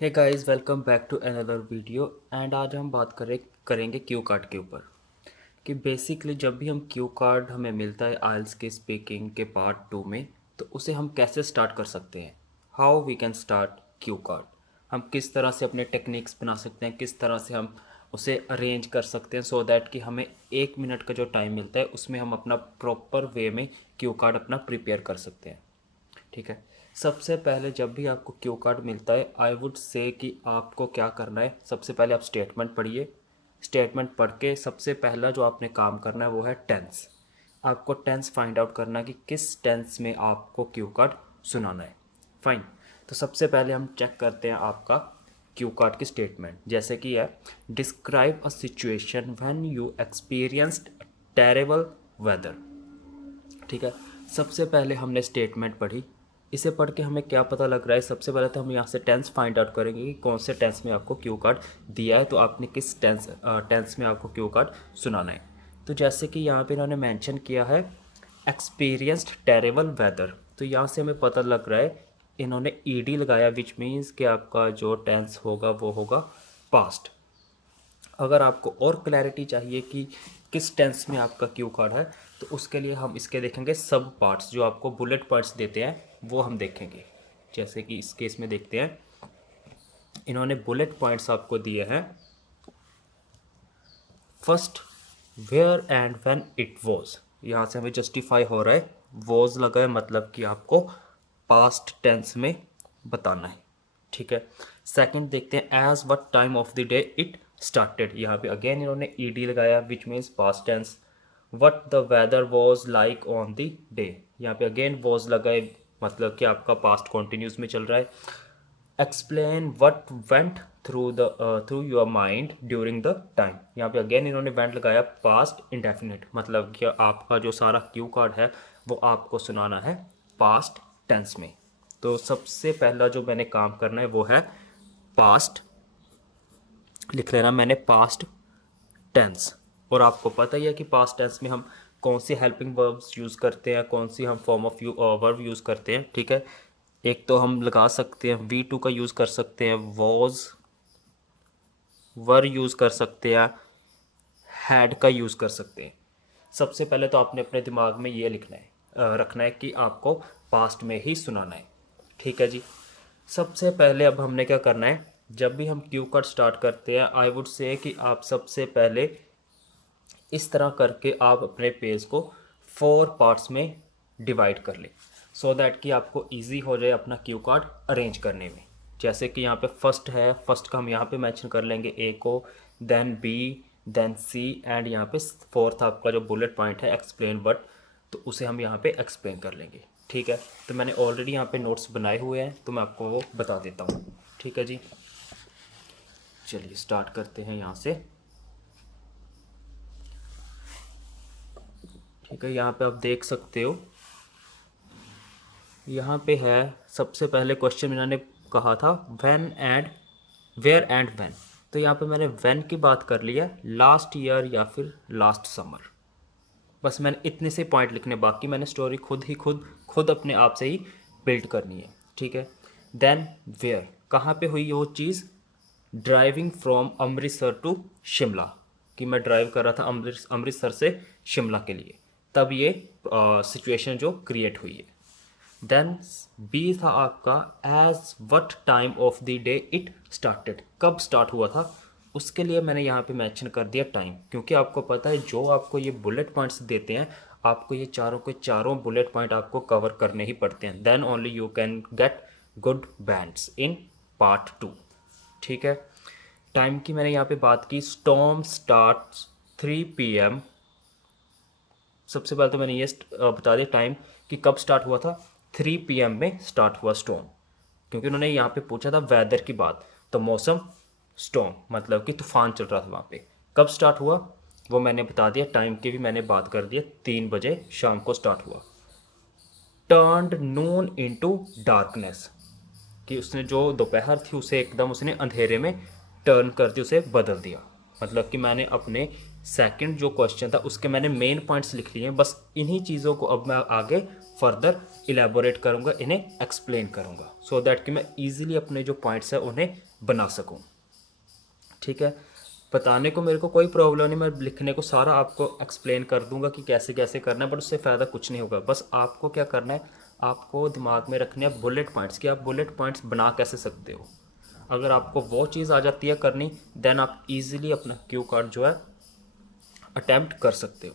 Hey guys, welcome back to another video. And आज हम बात करेंगे क्यू कार्ड के ऊपर कि बेसिकली जब भी हम क्यू कार्ड हमें मिलता है आइल्स के स्पीकिंग के पार्ट 2 में, तो उसे हम कैसे स्टार्ट कर सकते हैं। How we can start cue card. हम किस तरह से अपने टेक्निक्स बना सकते हैं, किस तरह से हम उसे अरेंज कर सकते हैं सो दैट कि हमें 1 मिनट का जो टाइम मिलता है उसमें हम अपना प्रॉपर वे में क्यू कार्ड अपना प्रिपेयर कर सकते हैं। ठीक है। सबसे पहले जब भी आपको क्यू कार्ड मिलता है, आई वुड से कि आपको क्या करना है। सबसे पहले आप स्टेटमेंट पढ़िए। स्टेटमेंट पढ़ के सबसे पहला जो आपने काम करना है वो है टेंस। आपको टेंस फाइंड आउट करना है कि किस टेंस में आपको क्यू कार्ड सुनाना है। फाइन। तो सबसे पहले हम चेक करते हैं आपका क्यू कार्ड की स्टेटमेंट, जैसे कि है describe a situation when you experienced terrible weather. ठीक है। सबसे पहले हमने स्टेटमेंट पढ़ी। इसे पढ़ के हमें क्या पता लग रहा है। सबसे पहले तो हम यहाँ से टेंस फाइंड आउट करेंगे कि कौन से टेंस में आपको क्यू कार्ड दिया है, तो आपने किस टेंस में आपको क्यू कार्ड सुनाना है। तो जैसे कि यहाँ पे इन्होंने मेंशन किया है एक्सपीरियंस्ड टेरेबल वेदर, तो यहाँ से हमें पता लग रहा है इन्होंने ईडी लगाया, विच मीन्स कि आपका जो टेंस होगा वो होगा पास्ट। अगर आपको और क्लैरिटी चाहिए कि किस टेंस में आपका क्यू कार्ड है, तो उसके लिए हम इसके देखेंगे सब पार्ट्स, जो आपको बुलेट पॉइंट्स देते हैं वो हम देखेंगे। जैसे कि इस केस में देखते हैं, इन्होंने बुलेट पॉइंट्स आपको दिए हैं। First, where and when it was. यहाँ से हमें जस्टिफाई हो रहा है, वॉज लगा है मतलब कि आपको पास्ट टेंस में बताना है। ठीक है। सेकंड देखते हैं, as what time of the day it started. यहाँ पे अगेन इन्होंने ईडी लगाया which means past tense. What the weather was like on the day. यहाँ पे अगेन वॉज लगा है मतलब कि आपका पास्ट कॉन्टिन्यूस में चल रहा है। Explain what went through your mind during the time. यहाँ पे अगेन इन्होंने वेंट लगाया पास्ट इंडेफिनिट, मतलब कि आपका जो सारा क्यू कार्ड है वो आपको सुनाना है पास्ट टेंस में। तो सबसे पहला जो मैंने काम करना है वो है पास्ट, लिख लेना मैंने पास्ट टेंस। और आपको पता ही है कि पास्ट टेंस में हम कौन सी हेल्पिंग वर्ब्स यूज़ करते हैं, कौन सी हम फॉर्म ऑफ वर्ब यूज़ करते हैं। ठीक है। एक तो हम लगा सकते हैं V2 का यूज़ कर सकते हैं, वॉज, वर यूज़ कर सकते हैं, हैड का यूज़ कर सकते हैं। सबसे पहले तो आपने अपने दिमाग में ये लिखना है रखना है कि आपको पास्ट में ही सुनाना है। ठीक है जी। सबसे पहले अब हमने क्या करना है, जब भी हम क्यू कार्ड स्टार्ट करते हैं, आई वुड से कि आप सबसे पहले इस तरह करके आप अपने पेज को 4 पार्ट्स में डिवाइड कर लें, सो दैट कि आपको इजी हो जाए अपना क्यू कार्ड अरेंज करने में। जैसे कि यहाँ पे फर्स्ट है, फर्स्ट का हम यहाँ पे मेंशन कर लेंगे ए को, then B, then C, and यहाँ पे फोर्थ आपका जो बुलेट पॉइंट है एक्सप्लेन बट, तो उसे हम यहाँ पे एक्सप्लेन कर लेंगे। ठीक है। तो मैंने ऑलरेडी यहाँ पे नोट्स बनाए हुए हैं, तो मैं आपको वो बता देता हूँ। ठीक है जी। चलिए स्टार्ट करते हैं यहाँ से। ठीक है। यहाँ पे आप देख सकते हो, यहाँ पे है सबसे पहले क्वेश्चन इन्होंने कहा था when and where and when. तो यहाँ पे मैंने व्हेन की बात कर लिया, लास्ट ईयर या फिर लास्ट समर। बस मैंने इतने से पॉइंट लिखने, बाकी मैंने स्टोरी खुद अपने आप से ही बिल्ड करनी है। ठीक है। देन वेयर, कहाँ पे हुई वो चीज़, driving from Amritsar to Shimla, कि मैं ड्राइव कर रहा था अमृतसर से शिमला के लिए, तब ये सिचुएशन जो क्रिएट हुई है। देन बी था आपका, as what time of the day it started, कब स्टार्ट हुआ था, उसके लिए मैंने यहाँ पे मेंशन कर दिया टाइम, क्योंकि आपको पता है जो आपको ये बुलेट पॉइंट्स देते हैं, आपको ये चारों के चारों बुलेट पॉइंट आपको कवर करने ही पड़ते हैं। Then only you can get good bands in part 2। ठीक है। टाइम की मैंने यहाँ पे बात की, स्टॉर्म स्टार्ट 3 PM। सबसे पहले तो मैंने ये बता दिया टाइम कि कब स्टार्ट हुआ था, 3 PM में स्टार्ट हुआ स्टॉर्म, क्योंकि उन्होंने यहाँ पे पूछा था वेदर की बात, तो मौसम स्टॉर्म मतलब कि तूफान चल रहा था वहाँ पे। कब स्टार्ट हुआ वो मैंने बता दिया, टाइम की भी मैंने बात कर दिया, 3 बजे शाम को स्टार्ट हुआ। टर्न्ड नून इनटू डार्कनेस, कि उसने जो दोपहर थी उसे एकदम उसने अंधेरे में टर्न कर दिया, उसे बदल दिया। मतलब कि मैंने अपने सेकंड जो क्वेश्चन था उसके मैंने मेन पॉइंट्स लिख लिए हैं, बस इन्हीं चीज़ों को अब मैं आगे फर्दर इलेबोरेट करूँगा, इन्हें एक्सप्लेन करूँगा सो दैट कि मैं ईजिली अपने जो पॉइंट्स हैं उन्हें बना सकूँ। ठीक है, बताने को मेरे को कोई प्रॉब्लम नहीं, मैं लिखने को सारा आपको एक्सप्लेन कर दूंगा कि कैसे कैसे करना है, बट उससे फ़ायदा कुछ नहीं होगा। बस आपको क्या करना है, आपको दिमाग में रखने हैं बुलेट पॉइंट्स कि आप बुलेट पॉइंट्स बना कैसे सकते हो। अगर आपको वो चीज़ आ जाती है करनी, देन आप इजीली अपना क्यू कार्ड जो है अटैम्प्ट कर सकते हो।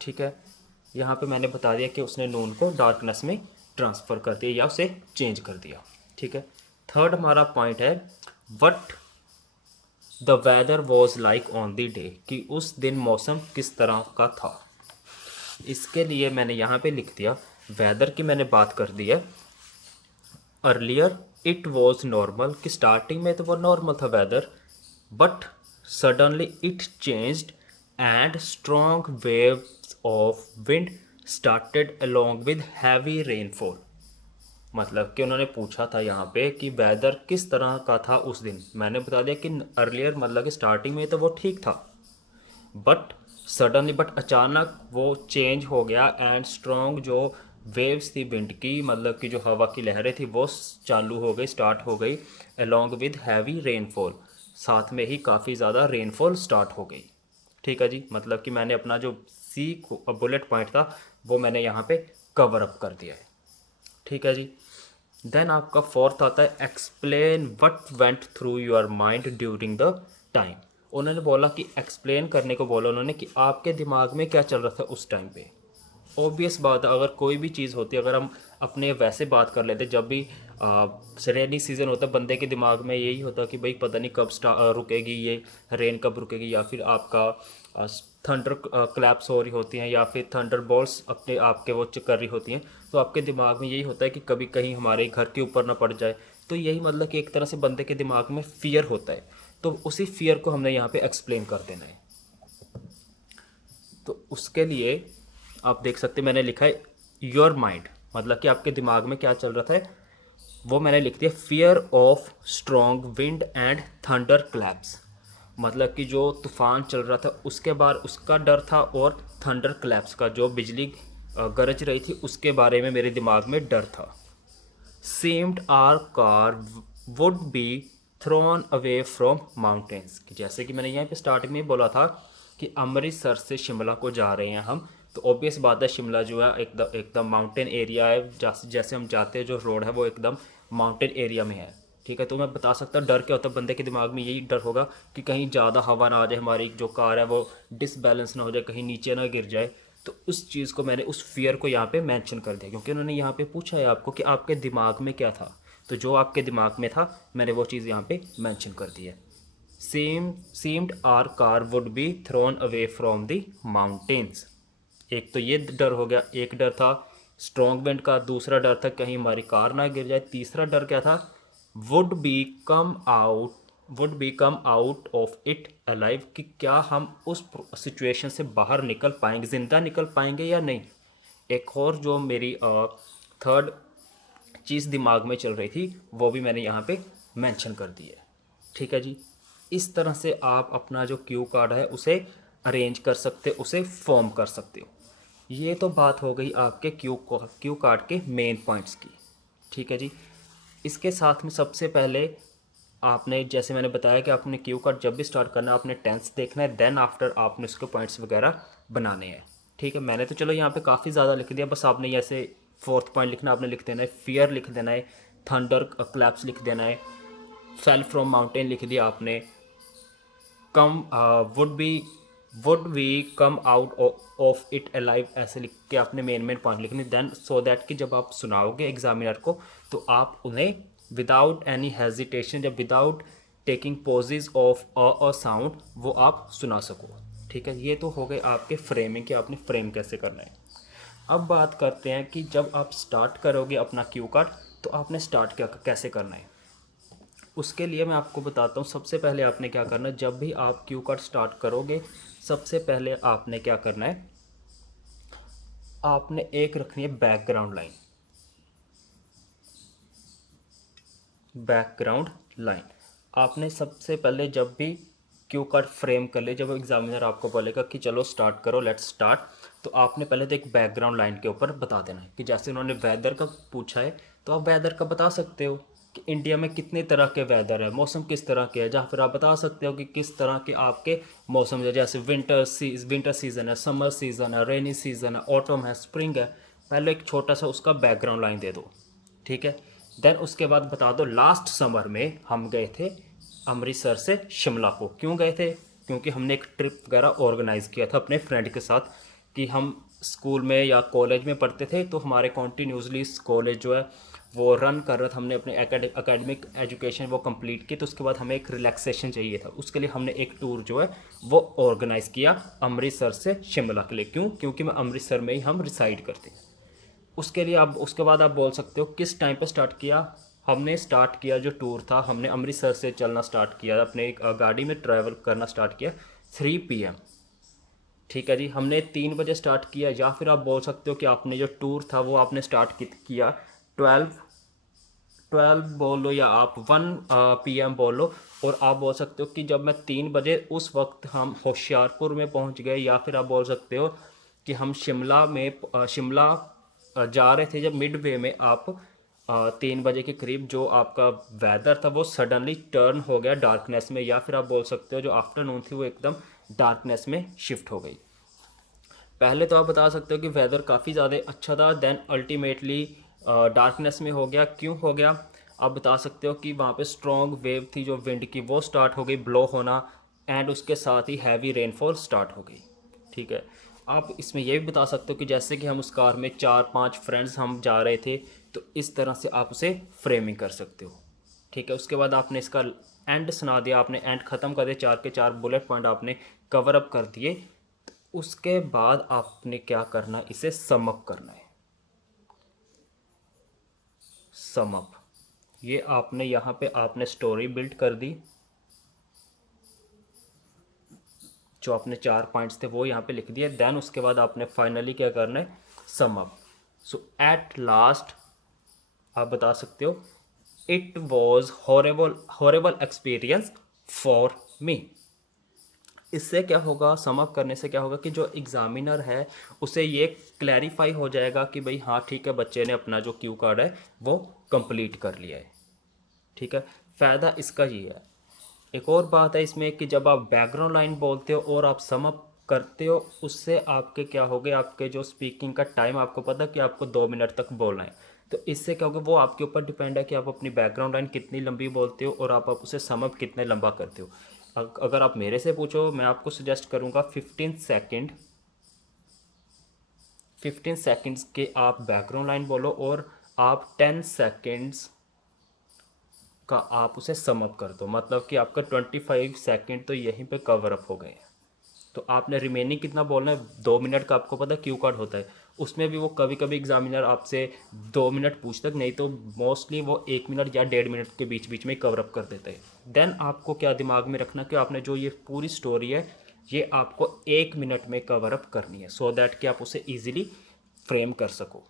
ठीक है, यहाँ पे मैंने बता दिया कि उसने नून को डार्कनेस में ट्रांसफ़र कर दिया या उसे चेंज कर दिया। ठीक है, थर्ड हमारा पॉइंट है what the weather was like on the day, कि उस दिन मौसम किस तरह का था। इसके लिए मैंने यहाँ पे लिख दिया वेदर की मैंने बात कर दी है। अर्लियर इट वॉज नॉर्मल, कि स्टार्टिंग में तो वो नॉर्मल था weather, but suddenly it changed and strong waves of wind started along with heavy rainfall. मतलब कि उन्होंने पूछा था यहाँ पे कि वेदर किस तरह का था उस दिन। मैंने बता दिया कि अर्लियर मतलब कि स्टार्टिंग में तो वो ठीक था, बट सडनली बट अचानक वो चेंज हो गया एंड स्ट्रॉन्ग जो वेव्स थी विंड की, मतलब कि जो हवा की लहरें थी वो चालू हो गई, स्टार्ट हो गई अलोंग विद हैवी रेनफॉल, साथ में ही काफ़ी ज़्यादा रेनफॉल स्टार्ट हो गई। ठीक है जी, मतलब कि मैंने अपना जो सी बुलेट पॉइंट था वो मैंने यहाँ पे कवर अप कर दिया है। ठीक है जी, देन आपका फोर्थ आता है explain what went through your mind during the time. उन्होंने बोला कि एक्सप्लेन करने को बोला उन्होंने कि आपके दिमाग में क्या चल रहा था उस टाइम पे। ऑब्वियस बात है, अगर कोई भी चीज़ होती है, अगर हम अपने वैसे बात कर लेते, जब भी रेनी सीज़न होता है बंदे के दिमाग में यही होता है कि भाई पता नहीं कब रुकेगी ये रेन, कब रुकेगी, या फिर आपका थंडर क्लैप्स हो रही होती हैं या फिर थंडर बॉल्स अपने आपके वो कर रही होती हैं, तो आपके दिमाग में यही होता है कि कभी कहीं हमारे घर के ऊपर ना पड़ जाए। तो यही मतलब कि एक तरह से बंदे के दिमाग में फियर होता है, तो उसी फियर को हमने यहाँ पे एक्सप्लेन कर देना है। तो उसके लिए आप देख सकते हैं मैंने लिखा है योर माइंड, मतलब कि आपके दिमाग में क्या चल रहा था वो मैंने लिख दिया fear of strong wind and thunder claps, मतलब कि जो तूफान चल रहा था उसके बाद उसका डर था, और थंडर क्लैप्स का जो बिजली गरज रही थी उसके बारे में मेरे दिमाग में डर था। Seemed our car would be thrown away from mountains, कि जैसे कि मैंने यहाँ पे स्टार्टिंग में बोला था कि अमृतसर से शिमला को जा रहे हैं हम, तो ऑब्वियस बात है शिमला जो है एकदम माउंटेन एरिया है, जैसे हम जाते हैं जो रोड है वो एकदम माउंटेन एरिया में है। ठीक है, तो मैं बता सकता हूँ डर क्या होता है, बंदे के दिमाग में यही डर होगा कि कहीं ज़्यादा हवा ना आ जाए, हमारी जो कार है वो डिसबैलेंस ना हो जाए, कहीं नीचे ना गिर जाए। तो उस चीज़ को मैंने उस फियर को यहाँ पे मेंशन कर दिया, क्योंकि उन्होंने यहाँ पे पूछा है आपको कि आपके दिमाग में क्या था, तो जो आपके दिमाग में था मैंने वो चीज़ यहाँ पे मेंशन कर दी है। Seemed our car would be thrown away from the mountains. एक तो ये डर हो गया, एक डर था स्ट्रॉन्ग विंड का, दूसरा डर था कहीं हमारी कार ना गिर जाए, तीसरा डर क्या था would be come out would be come out of it alive, कि क्या हम उस सिचुएशन से बाहर निकल पाएंगे, ज़िंदा निकल पाएंगे या नहीं। एक और जो मेरी थर्ड चीज़ दिमाग में चल रही थी वो भी मैंने यहाँ पे मेंशन कर दी है। ठीक है जी, इस तरह से आप अपना जो क्यू कार्ड है उसे अरेंज कर सकते, उसे फॉर्म कर सकते हो। ये तो बात हो गई आपके क्यू कार्ड के मेन पॉइंट्स की। ठीक है जी, इसके साथ में सबसे पहले आपने, जैसे मैंने बताया कि आपने क्यू कार्ड जब भी स्टार्ट करना है आपने टेंस देखना है, देन आफ्टर आपने उसके पॉइंट्स वगैरह बनाने हैं। ठीक है, मैंने तो चलो यहाँ पे काफ़ी ज़्यादा लिख दिया, बस आपने ऐसे फोर्थ पॉइंट लिखना, आपने लिख देना है फियर लिख देना है, थंडर क्लैप्स लिख देना है, फेल फ्रॉम माउंटेन लिख दिया आपने, come would we come out of it alive ऐसे लिख के आपने मेन पॉइंट लिखने, देन सो दैट कि जब आप सुनाओगे एग्जामिनर को तो आप उन्हें विदाउट एनी हेजिटेशन या without taking pauses of a sound वो आप सुना सको। ठीक है, ये तो हो गए आपके फ्रेमिंग कि आपने फ्रेम कैसे करना है। अब बात करते हैं कि जब आप स्टार्ट करोगे अपना क्यू कार्ड तो आपने स्टार्ट कैसे करना है। उसके लिए मैं आपको बताता हूँ, सबसे पहले आपने क्या करना है, जब भी आप क्यू कार्ड स्टार्ट करोगे सबसे पहले आपने क्या करना है, आपने एक रखनी है बैकग्राउंड लाइन। बैकग्राउंड लाइन आपने सबसे पहले जब भी क्यू कार्ड फ्रेम कर ले। जब एग्जामिनर आपको बोलेगा कि चलो स्टार्ट करो, लेट्स स्टार्ट, तो आपने पहले तो एक बैकग्राउंड लाइन के ऊपर बता देना है कि जैसे उन्होंने वेदर का पूछा है तो आप वेदर का बता सकते हो कि इंडिया में कितने तरह के वेदर है, मौसम किस तरह के है, जहाँ फिर आप बता सकते हो कि किस तरह के आपके मौसम है, जैसे विंटर सीज़न है, समर सीज़न है, रेनी सीज़न है, ऑटम है, स्प्रिंग है। पहले एक छोटा सा उसका बैकग्राउंड लाइन दे दो, ठीक है। देन उसके बाद बता दो लास्ट समर में हम गए थे अमृतसर से शिमला को। क्यों गए थे? क्योंकि हमने एक ट्रिप वगैरह ऑर्गेनाइज़ किया था अपने फ्रेंड के साथ कि हम स्कूल में या कॉलेज में पढ़ते थे, तो हमारे कॉन्टीन्यूसली कॉलेज जो है वो रन कर रहा था। हमने अपने एकेडमिक एजुकेशन वो कंप्लीट की, तो उसके बाद हमें एक रिलैक्सेशन चाहिए था। उसके लिए हमने एक टूर जो है वो ऑर्गेनाइज़ किया अमृतसर से शिमला के लिए। क्यों? क्योंकि मैं अमृतसर में ही हम रिसाइड करते हैं। उसके लिए आप उसके बाद आप बोल सकते हो किस टाइम पे स्टार्ट किया। हमने स्टार्ट किया जो टूर था, हमने अमृतसर से चलना स्टार्ट किया, अपने एक गाड़ी में ट्रैवल करना स्टार्ट किया 3 PM। ठीक है जी, हमने 3 बजे स्टार्ट किया। या फिर आप बोल सकते हो कि आपने जो टूर था वो आपने स्टार्ट किया 12 बोल लो या आप 1 PM बोल लो। और आप बोल सकते हो कि जब मैं 3 बजे उस वक्त हम होशियारपुर में पहुंच गए। या फिर आप बोल सकते हो कि हम शिमला जा रहे थे, जब मिड वे में आप 3 बजे के करीब जो आपका वेदर था वो सडनली टर्न हो गया डार्कनेस में। या फिर आप बोल सकते हो जो आफ्टरनून थी वो एकदम डार्कनेस में शिफ्ट हो गई। पहले तो आप बता सकते हो कि वेदर काफ़ी ज़्यादा अच्छा था, देन अल्टीमेटली डार्कनेस में हो गया। क्यों हो गया? आप बता सकते हो कि वहाँ पे स्ट्रॉन्ग वेव थी जो विंड की, वो स्टार्ट हो गई ब्लो होना, एंड उसके साथ ही हैवी रेनफॉल स्टार्ट हो गई। ठीक है। आप इसमें यह भी बता सकते हो कि जैसे कि हम उस कार में 4-5 फ्रेंड्स हम जा रहे थे, तो इस तरह से आप उसे फ्रेमिंग कर सकते हो। ठीक है। उसके बाद आपने इसका एंड सुना दिया, आपने एंड ख़त्म कर दिया, 4 के 4 बुलेट पॉइंट आपने कवर अप कर दिए। उसके बाद आपने क्या करना, इसे सम अप करना है। सम अप, ये आपने यहाँ पे आपने स्टोरी बिल्ड कर दी। जो आपने 4 पॉइंट्स थे वो यहाँ पे लिख दिए। देन उसके बाद आपने फाइनली क्या करना है, sum up. So at last आप बता सकते हो it was horrible experience for me. इससे क्या होगा, सम अप करने से क्या होगा कि जो एग्ज़ामिनर है उसे ये क्लैरिफाई हो जाएगा कि भाई हाँ ठीक है, बच्चे ने अपना जो क्यू कार्ड है वो कंप्लीट कर लिया है। ठीक है। फ़ायदा इसका ये है। एक और बात है इसमें कि जब आप बैकग्राउंड लाइन बोलते हो और आप सम अप करते हो, उससे आपके क्या हो गए, आपके जो स्पीकिंग का टाइम, आपको पता है कि आपको 2 मिनट तक बोलना है। तो इससे क्या होगा, वो आपके ऊपर डिपेंड है कि आप अपनी बैकग्राउंड लाइन कितनी लंबी बोलते हो और आप उसे सम अप कितने लंबा करते हो। अगर आप मेरे से पूछो, मैं आपको सजेस्ट करूँगा 15 सेकेंड्स के आप बैकग्राउंड लाइन बोलो और आप 10 सेकेंड्स का आप उसे सम अप कर दो। मतलब कि आपका 25 सेकेंड तो यहीं पे कवर अप हो गए। तो आपने रिमेनिंग कितना बोलना है, 2 मिनट का आपको पता है क्यू कार्ड होता है। उसमें भी वो कभी कभी एग्जामिनर आपसे 2 मिनट पूछता है, नहीं तो मोस्टली वो 1 मिनट या 1.5 मिनट के बीच बीच में कवर अप कर देता है। देन आपको क्या दिमाग में रखना कि आपने जो ये पूरी स्टोरी है ये आपको 1 मिनट में कवर अप करनी है, सो दैट कि आप उसे ईजिली फ्रेम कर सको।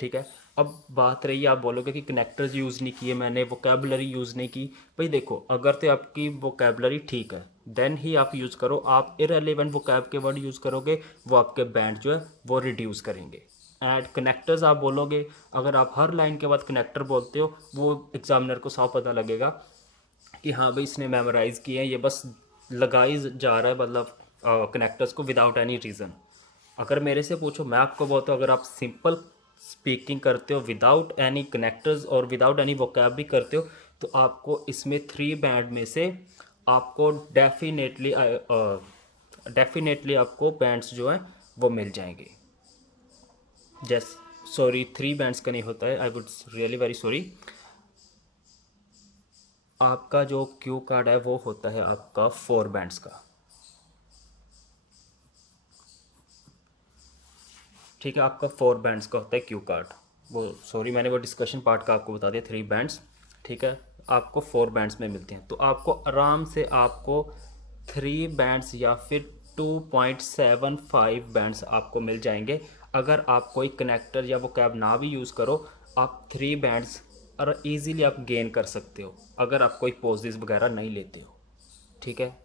ठीक है। अब बात रही, आप बोलोगे कि कनेक्टर्स यूज़ नहीं किए मैंने, वोकैबुलरी यूज़ नहीं की। भाई देखो, अगर तो आपकी वोकैबुलरी ठीक है देन ही आप यूज़ करो। आप इररिलेवेंट वोकैब के वर्ड यूज़ करोगे वो आपके बैंड जो है वो रिड्यूस करेंगे। एंड कनेक्टर्स आप बोलोगे, अगर आप हर लाइन के बाद कनेक्टर बोलते हो, वो एग्जामिनर को साफ पता लगेगा कि हाँ भाई इसने मेमोराइज़ किए हैं, ये बस लगाई जा रहा है, मतलब कनेक्टर्स को विदाउट एनी रीज़न। अगर मेरे से पूछो, मैं आपको बोलता हूँ, अगर आप सिंपल स्पीकिंग करते हो विदाउट एनी कनेक्टर्स और विदाउट एनी वोकैब भी करते हो, तो आपको इसमें 3 बैंड में से आपको डेफिनेटली आपको बैंड्स जो हैं वो मिल जाएंगे। जैसे सॉरी, 3 बैंड्स का नहीं होता है, I would really very sorry. आपका जो क्यू कार्ड है वो होता है आपका 4 बैंड्स का। ठीक है, आपका 4 बैंड्स का होता है क्यू कार्ड। वो सॉरी, मैंने वो डिस्कशन पार्ट का आपको बता दिया, 3 बैंड्स। ठीक है, आपको 4 बैंड्स में मिलते हैं, तो आपको आराम से आपको 3 बैंड्स या फिर 2.75 बैंड्स आपको मिल जाएंगे। अगर आप कोई कनेक्टर या वो कैब ना भी यूज़ करो, आप 3 बैंड्स और ईज़िली आप गेन कर सकते हो अगर आप कोई पॉजेस वगैरह नहीं लेते हो। ठीक है।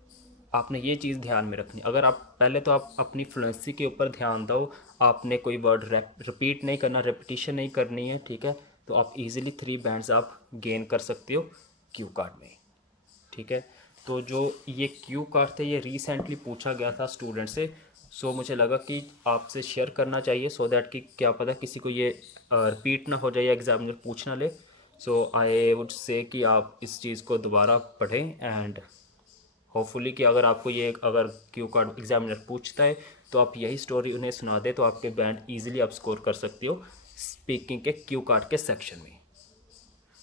आपने ये चीज़ ध्यान में रखनी। अगर आप पहले तो आप अपनी फ्लुएंसी के ऊपर ध्यान दो, आपने कोई वर्ड रिपीट नहीं करना, रेपिटेशन नहीं करनी है, ठीक है। तो आप इजीली 3 बैंड्स आप गेन कर सकते हो क्यू कार्ड में, ठीक है। तो जो ये क्यू कार्ड थे ये रिसेंटली पूछा गया था स्टूडेंट से, सो मुझे लगा कि आपसे शेयर करना चाहिए, सो दैट कि क्या पता किसी को ये रिपीट ना हो जाए या एग्जामिनर पूछ ना ले। सो आई वुड से कि आप इस चीज़ को दोबारा पढ़ें एंड होपफुली कि अगर आपको ये अगर क्यू कार्ड एग्जामिनर पूछता है तो आप यही स्टोरी उन्हें सुना दे, तो आपके बैंड इजीली आप स्कोर कर सकते हो स्पीकिंग के क्यू कार्ड के सेक्शन में।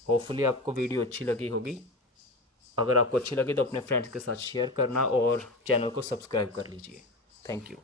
होपफुली आपको वीडियो अच्छी लगी होगी। अगर आपको अच्छी लगे तो अपने फ्रेंड्स के साथ शेयर करना और चैनल को सब्सक्राइब कर लीजिए। Thank you.